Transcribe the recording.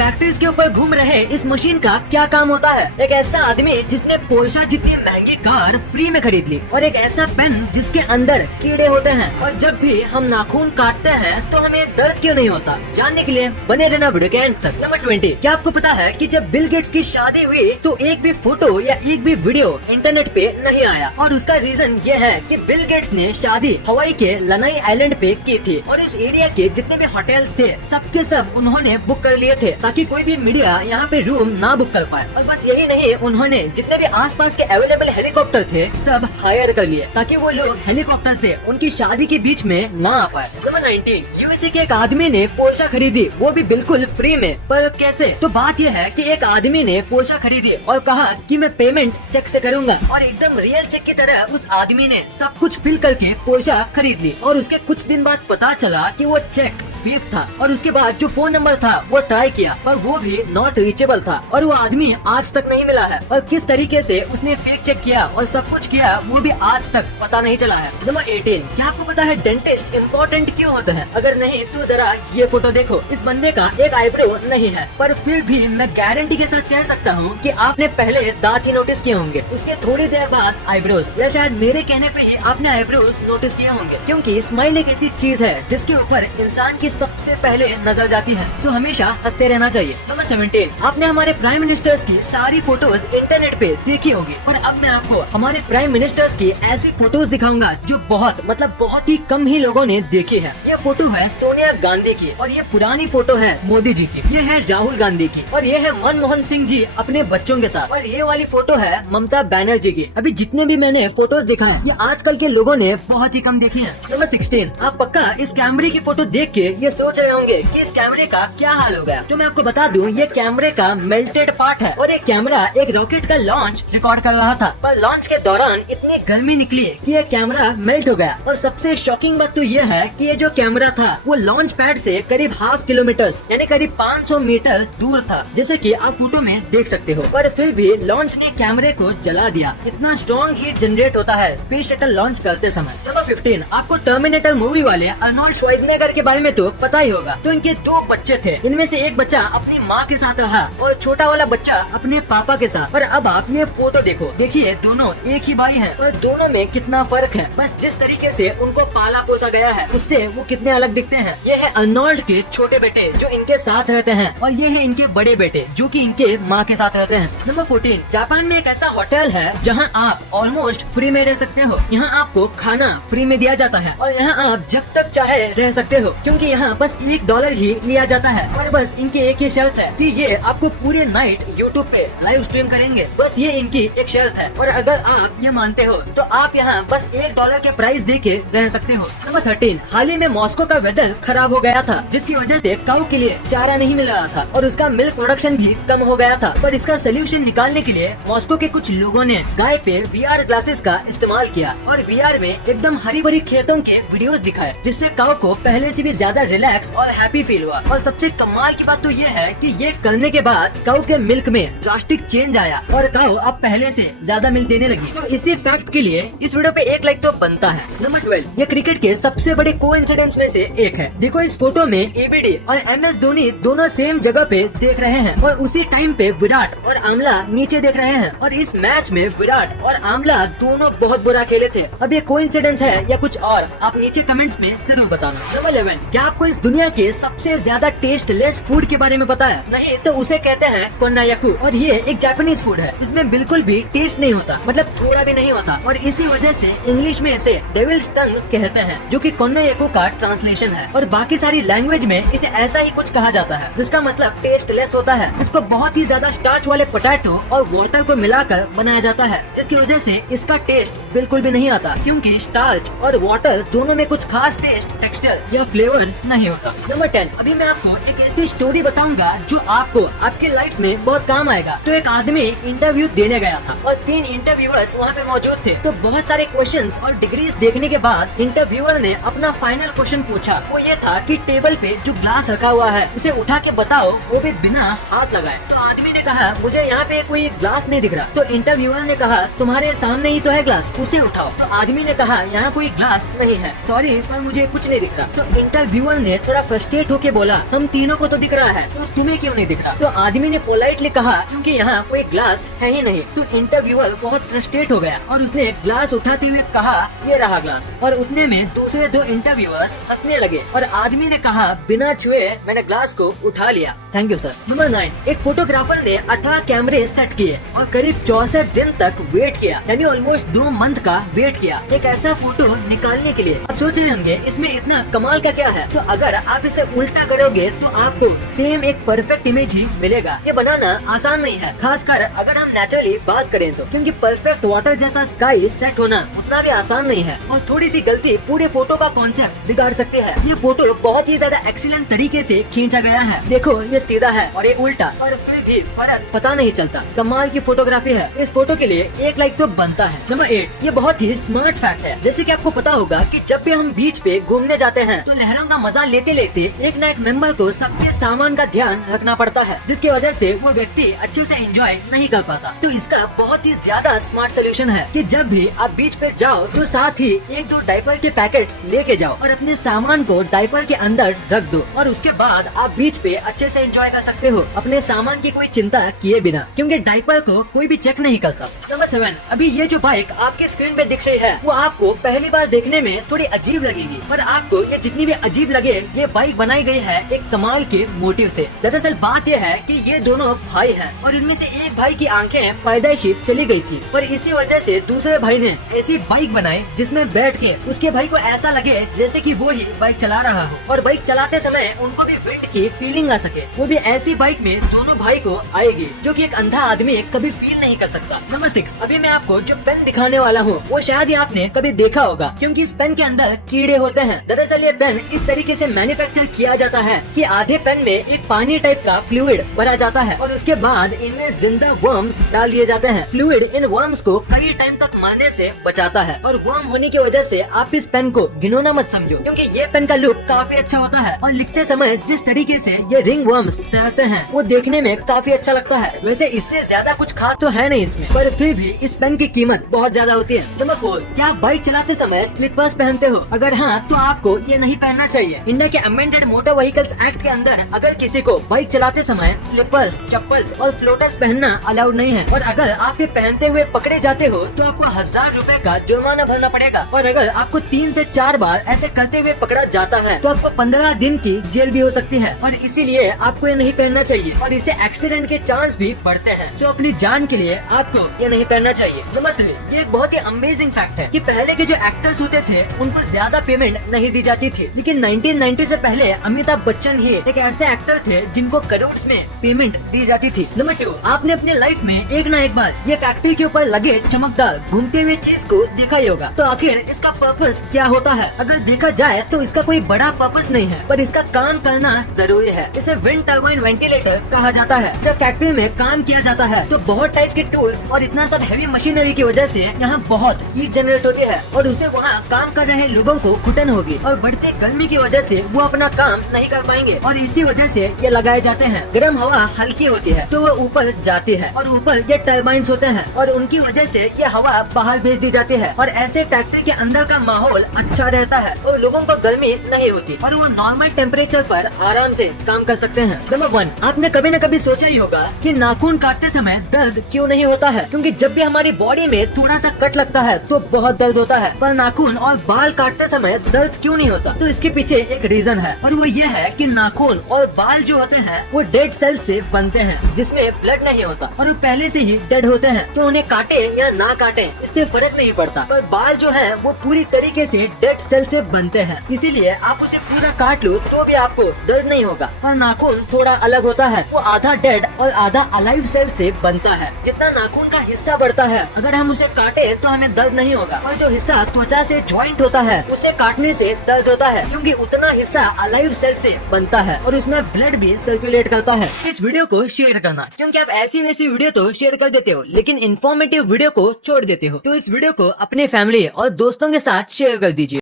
Factories के ऊपर घूम रहे इस मशीन का क्या काम होता है? एक ऐसा आदमी जिसने पोर्शा जितनी महंगी कार फ्री में खरीद ली, और एक ऐसा पेन जिसके अंदर कीड़े होते हैं, और जब भी हम नाखून काटते हैं तो हमें दर्द क्यों नहीं होता? जानने के लिए बने रहना वीडियो के एंड तक। नंबर 20, क्या आपको पता है कि जब बिल गेट्स की शादी हुई तो एक भी फोटो या एक भी वीडियो इंटरनेट पे नहीं आया, और उसका रीजन ये है कि बिल गेट्स ने शादी हवाई के लनाई आइलैंड पे की थी, और इस एरिया के जितने भी होटल्स थे सबके सब उन्होंने बुक कर लिए थे ताकि कोई भी मीडिया यहाँ पे रूम ना बुक कर पाए। और बस यही नहीं, उन्होंने जितने भी आसपास के अवेलेबल हेलीकॉप्टर थे सब हायर कर लिए ताकि वो लोग हेलीकॉप्टर से उनकी शादी के बीच में ना आ पाए। नंबर 19, यूएसए के एक आदमी ने पोर्शा खरीदी, वो भी बिल्कुल फ्री में। पर कैसे? तो बात यह है कि एक आदमी ने पोर्शा खरीदी और कहा कि मैं पेमेंट चेक से करूंगा, और एकदम रियल चेक की तरह उस आदमी ने सब कुछ फिल करके पोर्शा खरीद ली। और उसके कुछ दिन बाद पता चला कि वो चेक फेक था, और उसके बाद जो फोन नंबर था वो ट्राई किया पर वो भी नॉट रीचेबल था, और वो आदमी आज तक नहीं मिला है। और किस तरीके से उसने फेक चेक किया और सब कुछ किया वो भी आज तक पता नहीं चला है। नंबर 18, क्या आपको पता है डेंटिस्ट इम्पोर्टेंट क्यों होते हैं? अगर नहीं तो जरा ये फोटो देखो। इस बंदे का एक आईब्रो नहीं है, पर फिर भी मैं गारंटी के साथ कह सकता हूँ कि आपने पहले दांत ही नोटिस किए होंगे, उसके थोड़ी देर बाद आईब्रोज, या शायद मेरे कहने पे ही आपने आईब्रोज नोटिस किए होंगे, क्योंकि स्माइल एक ऐसी चीज है जिसके ऊपर इंसान की सबसे पहले नजर जाती है, तो हमेशा हंसते रहना चाहिए। नंबर 17, आपने हमारे प्राइम मिनिस्टर्स की सारी फोटोज इंटरनेट पे देखी होगी, और अब मैं आपको हमारे प्राइम मिनिस्टर्स की ऐसी फोटोज दिखाऊंगा जो बहुत ही कम ही लोगों ने देखी है। ये फोटो है सोनिया गांधी की, और ये पुरानी फोटो है मोदी जी की, ये है राहुल गांधी की, और ये है मनमोहन सिंह जी अपने बच्चों के साथ, और ये वाली फोटो है ममता बनर्जी की। अभी जितने भी मैंने फोटोज देखा है ये आजकल के लोगों ने बहुत ही कम देखी है। नंबर 16, आप पक्का इस कैमरे की फोटो देख के ये सोच रहे होंगे कि इस कैमरे का क्या हाल हो गया। तो मैं आपको बता दूं, ये कैमरे का मेल्टेड पार्ट है, और ये कैमरा एक रॉकेट का लॉन्च रिकॉर्ड कर रहा था, पर लॉन्च के दौरान इतनी गर्मी निकली कि ये कैमरा मेल्ट हो गया। और सबसे शॉकिंग बात तो ये है कि ये जो कैमरा था वो लॉन्च पैड से करीब हाफ किलोमीटर यानी करीब 500 मीटर दूर था, जैसे कि आप फोटो में देख सकते हो। पर फिर भी लॉन्च ने कैमरे को जला दिया। इतना स्ट्रॉन्ग हीट जनरेट होता है स्पेस शटल लॉन्च करते समय। नंबर 15, आपको टर्मिनेटर मूवी वाले अर्नोल्ड श्वार्ज़नेगर के बारे में तो पता ही होगा। तो इनके 2 बच्चे थे, इनमें से एक बच्चा अपनी माँ के साथ रहा और छोटा वाला बच्चा अपने पापा के साथ। पर अब आप ये फोटो देखो, देखिए दोनों एक ही भाई हैं, और दोनों में कितना फर्क है। बस जिस तरीके से उनको पाला पोसा गया है उससे वो कितने अलग दिखते हैं। ये है अर्नोल्ड के छोटे बेटे जो इनके साथ रहते हैं, और ये है इनके बड़े बेटे जो कि इनके माँ के साथ रहते हैं। नंबर 14, जापान में एक ऐसा होटल है जहाँ आप ऑलमोस्ट फ्री में रह सकते हो। यहाँ आपको खाना फ्री में दिया जाता है, और यहाँ आप जब तक चाहे रह सकते हो, क्योंकि यहाँ बस $1 ही लिया जाता है। और बस इनकी एक ही शर्त है कि ये आपको पूरे नाइट यूट्यूब पे लाइव स्ट्रीम करेंगे, बस ये इनकी एक शर्त है। और अगर आप ये मानते हो तो आप यहाँ बस $1 के प्राइस दे के रह सकते हो। नंबर 13, हाल ही में मॉस्को का वेदर खराब हो गया था, जिसकी वजह से काऊ के लिए चारा नहीं मिल रहा था, और उसका मिल्क प्रोडक्शन भी कम हो गया था। पर इसका सोल्यूशन निकालने के लिए मॉस्को के कुछ लोगों ने गाय पे VR ग्लासेस का इस्तेमाल किया, और VR में एकदम हरी भरी खेतों के वीडियोस दिखाए, जिससे काऊ को पहले से भी ज्यादा रिलैक्स और हैप्पी फील हुआ। और सबसे कमाल की बात तो ये है कि ये करने के बाद काऊ के मिल्क में ड्रास्टिक चेंज आया, और काऊ अब पहले से ज्यादा मिल्क देने लगी। तो इसी फैक्ट के लिए इस वीडियो पे 1 लाइक तो बनता है। नंबर 12, ये क्रिकेट के सबसे बड़े कोइंसिडेंस में से एक है। देखो इस फोटो में ABD और MS धोनी दोनों सेम जगह पे देख रहे हैं, और उसी टाइम पे विराट और आमला नीचे देख रहे हैं, और इस मैच में विराट और आमला दोनों बहुत बुरा खेले थे। अब ये कोइंसिडेंस है या कुछ और, आप नीचे कमेंट्स में जरूर बताना। नंबर 11, क्या आपको इस दुनिया के सबसे ज्यादा टेस्टलेस फूड के बारे में पता है? नहीं तो उसे कहते हैं कोन्नायाकू, और ये एक जापानीज फूड है। इसमें बिल्कुल भी टेस्ट नहीं होता, मतलब थोड़ा भी नहीं होता, और इसी वजह से इंग्लिश में इसे डेविल्स टंग कहते हैं, जो कि कोन्नायाकू का ट्रांसलेशन है। और बाकी सारी लैंग्वेज में इसे ऐसा ही कुछ कहा जाता है, जिसका मतलब टेस्टलेस होता है। इसको बहुत ही ज्यादा स्टार्च वाले पोटैटो और वाटर को मिलाकर बनाया जाता है, जिसकी वजह से इसका टेस्ट बिल्कुल भी नहीं आता, क्योंकि स्टार्च और वाटर दोनों में कुछ खास टेस्ट, टेक्सचर या फ्लेवर नहीं होता। नंबर 10, अभी मैं आपको एक ऐसी स्टोरी बताऊंगा जो आपको आपके लाइफ में बहुत काम आएगा। तो एक आदमी इंटरव्यू देने गया था, और 3 इंटरव्यूअर्स वहाँ पे मौजूद थे। तो बहुत सारे क्वेश्चंस और डिग्रीज देखने के बाद इंटरव्यूअर ने अपना फाइनल क्वेश्चन पूछा। वो ये था कि टेबल पे जो ग्लास रखा हुआ है उसे उठा के बताओ, वो भी बिना हाथ लगाए। तो आदमी ने कहा मुझे यहाँ पे कोई ग्लास नहीं दिख रहा। तो इंटरव्यूअर ने कहा तुम्हारे सामने ही तो है ग्लास, उसे उठाओ। तो आदमी ने कहा यहाँ कोई ग्लास नहीं है, सॉरी पर मुझे कुछ नहीं दिख रहा। तो इंटरव्यूअर ने थोड़ा फ्रस्ट्रेट होके बोला हम तीनों को तो दिख रहा है, तो तुम्हें तुम्हें क्यों नहीं दिख रहा? तो आदमी ने पोलाइटली कहा क्योंकि यहाँ कोई ग्लास है ही नहीं। तो इंटरव्यूअर बहुत फ्रस्ट्रेट हो गया और उसने ग्लास उठाते हुए कहा ये रहा ग्लास। और उतने में दूसरे दो इंटरव्यूअर्स हंसने लगे और आदमी ने कहा बिना छुए मैंने ग्लास को उठा लिया। Thank you sir. नंबर 9, एक फोटोग्राफर ने 18 कैमरे सेट किए और करीब 64 दिन तक वेट किया, यानी ऑलमोस्ट 2 मंथ का वेट किया एक ऐसा फोटो निकालने के लिए। अब सोच रहे होंगे इसमें इतना कमाल का क्या है? तो अगर आप इसे उल्टा करोगे तो आपको सेम एक परफेक्ट इमेज ही मिलेगा। ये बनाना आसान नहीं है, खासकर अगर हम नेचुरली बात करें तो, क्योंकि परफेक्ट वाटर जैसा स्काई सेट होना उतना भी आसान नहीं है और थोड़ी सी गलती पूरे फोटो का कॉन्सेप्ट बिगाड़ सकती है। ये फोटो बहुत ही ज्यादा एक्सीलेंट तरीके से खींचा गया है। देखो ये सीधा है और ये उल्टा, और फिर भी फर्क पता नहीं चलता। कमाल की फोटोग्राफी है। इस फोटो के लिए 1 लाइक तो बनता है। नंबर 8, ये बहुत ही स्मार्ट फैक्ट है। जैसे कि आपको पता होगा कि जब भी हम बीच पे घूमने जाते हैं तो लहरों का मजा लेते लेते एक न एक मेंबर को सबके सामान का ध्यान रखना पड़ता है, जिसकी वजह से वो व्यक्ति अच्छे से एंजॉय नहीं कर पाता। तो इसका बहुत ही ज्यादा स्मार्ट सोल्यूशन है कि जब भी आप बीच पे जाओ तो साथ ही 1-2 डायपर के पैकेट्स लेके जाओ और अपने सामान को डायपर के अंदर रख दो और उसके बाद आप बीच पे अच्छे से एंजॉय कर सकते हो अपने सामान की कोई चिंता किए बिना, क्योंकि डायपर को कोई भी चेक नहीं करता। नंबर 7, अभी ये जो बाइक आपके स्क्रीन पे दिख रही है वो आपको पहली बार देखने में थोड़ी अजीब लगेगी, पर आपको ये जितनी भी अजीब लगे ये बाइक बनाई गई है एक कमाल के मोटिव से। दरअसल बात यह है कि ये दोनों भाई हैं और इनमें से एक भाई की आंखें पैदाइशी चली गई थी, पर इसी वजह से दूसरे भाई ने ऐसी बाइक बनाई जिसमें बैठ के उसके भाई को ऐसा लगे जैसे कि वो ही बाइक चला रहा हो और बाइक चलाते समय उनको भी विंड की फीलिंग आ सके। वो भी ऐसी बाइक में दोनों भाई को आएगी जो कि एक अंधा आदमी कभी फील नहीं कर सकता। नंबर 6, अभी मैं आपको जो पेन दिखाने वाला हूँ वो शायद ही आपने कभी देखा होगा, क्योंकि इस पेन के अंदर कीड़े होते हैं। दरअसल ये पेन इस तरीके से मैन्युफैक्चर किया जाता है कि आधे पेन में एक पानी टाइप का फ्लूइड भरा जाता है और उसके बाद इनमें जिंदा वर्म्स डाल दिए जाते हैं। फ्लूइड इन वर्म्स को कई टाइम तक मरने से बचाता है और वर्म होने की वजह से आप इस पेन को घिनौना मत समझो, क्योंकि ये पेन का लुक काफी अच्छा होता है और लिखते समय जिस तरीके से ये रिंग वर्म्स तैरते हैं वो देखने में काफी अच्छा लगता है। वैसे इससे ज्यादा कुछ खास तो है नहीं इसमें, पर फिर भी इस पेन की कीमत बहुत ज्यादा होती है। नंबर 4, क्या आप बाइक चलाते समय स्लीपर्स पहनते हो? अगर हाँ तो आपको ये नहीं पहनना चाहिए। इंडिया के अमेंडेड मोटर व्हीकल्स एक्ट के अंदर अगर किसी को बाइक चलाते समय स्लीपर्स, चप्पल्स और फ्लोटर्स पहनना अलाउड नहीं है और अगर आप ये पहनते हुए पकड़े जाते हो तो आपको 1000 रुपए का जुर्माना भरना पड़ेगा और अगर आपको 3 से 4 बार ऐसे करते हुए पकड़ा जाता है तो आपको 15 दिन की जेल भी हो सकती है और इसीलिए आपको ये नहीं पहनना चाहिए और इससे एक्सीडेंट के चांस भी बढ़ते हैं। तो अपनी जान के लिए आपको ये नहीं पहनना चाहिए। नंबर 3, ये एक बहुत ही अमेजिंग फैक्ट है कि पहले के जो एक्टर्स होते थे उनको ज्यादा पेमेंट नहीं दी जाती थी, लेकिन 1990 से पहले अमिताभ बच्चन ही एक ऐसे एक्टर थे जिनको करोड़ में पेमेंट दी जाती थी। नंबर 2, आपने अपने लाइफ में एक ना एक बार ये फैक्ट्री के ऊपर लगे चमकदार घूमते हुए चीज को देखा ही होगा। तो आखिर इसका पर्पस क्या होता है? अगर देखा जाए तो इसका कोई बड़ा पर्पस नहीं है, पर इसका काम करना जरूरी है। इसे विंड टर्बाइन वेंटिलेटर कहा जाता है। जब फैक्ट्री में काम किया जाता है तो बहुत टाइप के टूल्स और इतना सब हैवी मशीनरी की वजह से यहाँ बहुत हीट जनरेट होती है और उसे वहाँ काम कर रहे लोगों को घुटन होगी और बढ़ती गर्मी की वजह से वो अपना काम नहीं कर पाएंगे और इसी वजह से ये लगाए जाते हैं। गर्म हवा हल्की होती है तो वो ऊपर जाती है और ऊपर ये टर्बाइंस होते हैं और उनकी वजह से ये हवा बाहर भेज दी जाती है और ऐसे फैक्ट्री के अंदर का माहौल अच्छा रहता है और लोगों को गर्मी नहीं होती और वो नॉर्मल टेम्परेचर पर आराम से काम कर सकते हैं। नंबर 1, आपने कभी न कभी सोचा ही होगा कि नाखून काटते समय दर्द क्यों नहीं होता है? क्योंकि जब भी हमारी बॉडी में थोड़ा सा कट लगता है तो बहुत दर्द होता है, पर नाखून और बाल काटते समय दर्द क्यों नहीं होता? तो इसके पीछे एक रीजन है और वो ये है कि नाखून और बाल जो होते हैं वो डेड सेल से बनते हैं जिसमें ब्लड नहीं होता और वो पहले से ही डेड होते हैं, तो उन्हें काटे या ना काटे इससे फर्क नहीं पड़ता। पर बाल जो है वो पूरी तरीके से डेड सेल से बनते हैं, इसीलिए आप उसे पूरा काट लो तो भी आपको दर्द नहीं होगा। पर नाखून थोड़ा अलग होता है, वो आधा डेड और आधा अलाइव सेल से बनता है। जितना नाखून का हिस्सा बढ़ता है अगर हम उसे काटे तो हमें दर्द नहीं होगा और जो हिस्सा त्वचा से ज्वाइंट होता है उसे काटने से दर्द होता है, क्योंकि उतना हिस्सा अलाइव सेल से बनता है और उसमें ब्लड भी सर्कुलेट करता है। इस वीडियो को शेयर करना, क्योंकि आप ऐसी वैसी वीडियो तो शेयर कर देते हो लेकिन इन्फॉर्मेटिव वीडियो को छोड़ देते हो। तो इस वीडियो को अपने फैमिली और दोस्तों के साथ शेयर कर दीजिए।